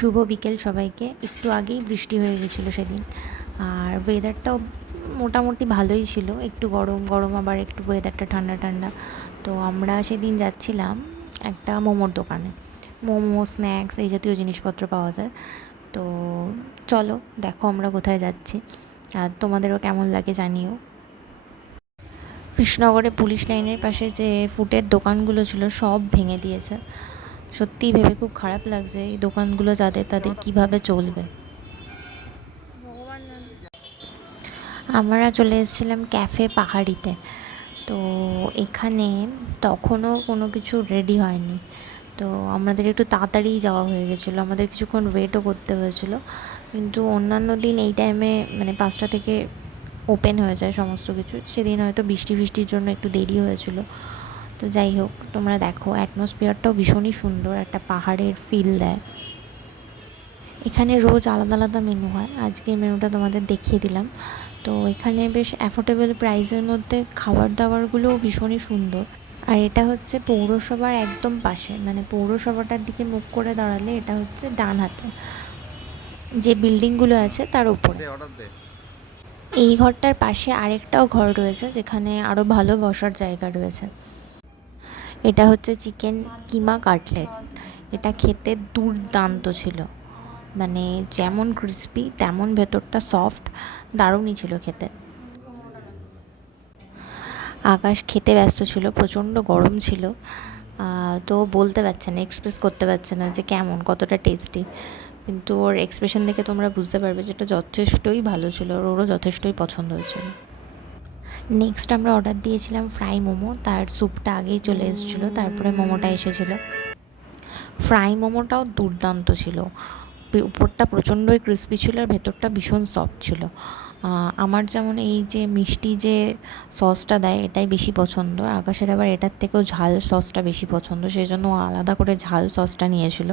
শুভ বিকেল সবাইকে। একটু আগেই বৃষ্টি হয়ে গেছিলো সেদিন, আর ওয়েদারটাও মোটামুটি ভালোই ছিল, একটু গরম গরম আবার একটু ওয়েদারটা ঠান্ডা ঠান্ডা। তো আমরা সেদিন যাচ্ছিলাম একটা মোমোর দোকানে, মোমো স্ন্যাক্স এই জাতীয় জিনিসপত্র পাওয়া যায়। তো চলো দেখো আমরা কোথায় যাচ্ছি, আর তোমাদেরও কেমন লাগে জানিও। কৃষ্ণনগরে পুলিশ লাইনের পাশে যে ফুডের দোকানগুলো ছিল সব ভেঙে দিয়েছে। সত্যিই ভেবে খুব খারাপ লাগছে এই দোকানগুলো যাদের, তাদের কিভাবে চলবে। আমরা চলে এসেছিলাম ক্যাফে পাহাড়িতে। তো এখানে তখনও কোনো কিছু রেডি হয়নি, তো আমাদের একটু তাড়াতাড়ি যাওয়া হয়ে গেছিলো, আমাদের কিছুক্ষণ ওয়েটও করতে হয়েছিল। কিন্তু অন্যান্য দিন এই টাইমে মানে 5টা থেকে ওপেন হয়ে যায় সমস্ত কিছু, সেদিন হয়তো বৃষ্টির জন্য একটু দেরি হয়েছিল। তো যাই হোক, তোমরা দেখো অ্যাটমসফিয়ারটাও ভীষণই সুন্দর, একটা পাহাড়ের ফিল দেয়। এখানে রোজ আলাদা আলাদা মেনু হয়, আজকে মেনুটা তোমাদের দেখিয়ে দিলাম। তো এখানে বেশ অ্যাফোর্ডেবল প্রাইসের মধ্যে খাবার দাবারগুলোও ভীষণই সুন্দর। আর এটা হচ্ছে পৌরসভার একদম পাশে, মানে পৌরসভাটার দিকে মুখ করে দাঁড়ালে এটা হচ্ছে ডান হাতে যে বিল্ডিংগুলো আছে তার উপরে। এই ঘরটার পাশে আরেকটাও ঘর রয়েছে যেখানে আরও ভালো বসার জায়গা রয়েছে। এটা হচ্ছে চিকেন কিমা কাটলেট। এটা খেতে দুর্দান্ত ছিল, মানে যেমন ক্রিস্পি তেমন ভেতরটা সফট, দারুণই ছিল খেতে। আকাশ খেতে ব্যস্ত ছিল, প্রচণ্ড গরম ছিল, তো বলতে পারছে না, এক্সপ্রেস করতে পারছে না যে কেমন, কতটা টেস্টি। কিন্তু ওর এক্সপ্রেশন দেখে তোমরা বুঝতে পারবে যেটা যথেষ্টই ভালো ছিল, ওরও যথেষ্টই পছন্দ হয়েছিল। নেক্সট আমরা অর্ডার দিয়েছিলাম ফ্রাই মোমো, তার স্যুপটা আগেই চলে এসেছিলো, তারপরে মোমোটা এসেছিলো। ফ্রাই মোমোটাও দুর্দান্ত ছিল, উপরটা প্রচণ্ডই ক্রিস্পি ছিল আর ভেতরটা ভীষণ সফট ছিল। আমার যেমন এই যে মিষ্টি যে সসটা দেয় এটাই বেশি পছন্দ, আকাশের আবার এটার থেকেও ঝাল সসটা বেশি পছন্দ, সেই জন্য আলাদা করে ঝাল সসটা নিয়েছিল।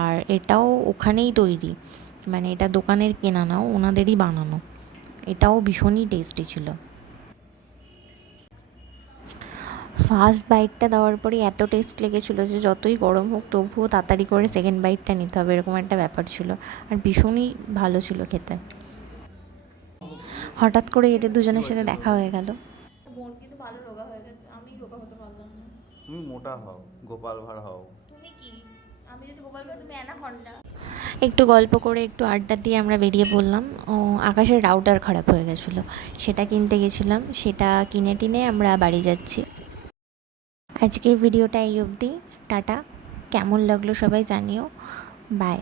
আর এটাও ওখানেই তৈরি, মানে এটা দোকানের কেনা নাও, ওনাদেরই বানানো। এটাও ভীষণই টেস্টি ছিল। ফার্স্ট বাইটটা দেওয়ার পরেই এত টেস্ট লেগেছিলো যে যতই গরম হোক তবুও তাড়াতাড়ি করে সেকেন্ড বাইটটা নিতে হবে, এরকম একটা ব্যাপার ছিল। আর ভীষণই ভালো ছিল খেতে। হঠাৎ করে এদের দুজনের সাথে দেখা হয়ে গেল। বোন কিন্তু ভালো রোগা হয়ে গেছে, আমি রোগা হতে পারলাম না। তুমি মোটা হও, গোপাল ভাঁড় হও। তুমি কি? আমি যদি গোপাল ভাই, তুমি অ্যানাকন্ডা। একটু গল্প করে একটু আড্ডা দিয়ে আমরা বেরিয়ে পড়লাম। আকাশের রাউটার খারাপ হয়ে গেছিলো, সেটা কিনতে গেছিলাম, সেটা কিনে টিনে আমরা বাড়ি যাচ্ছি। আজকের ভিডিওটা এই অবধি, টাটা। কেমন লাগলো সবাই জানিও, বাই।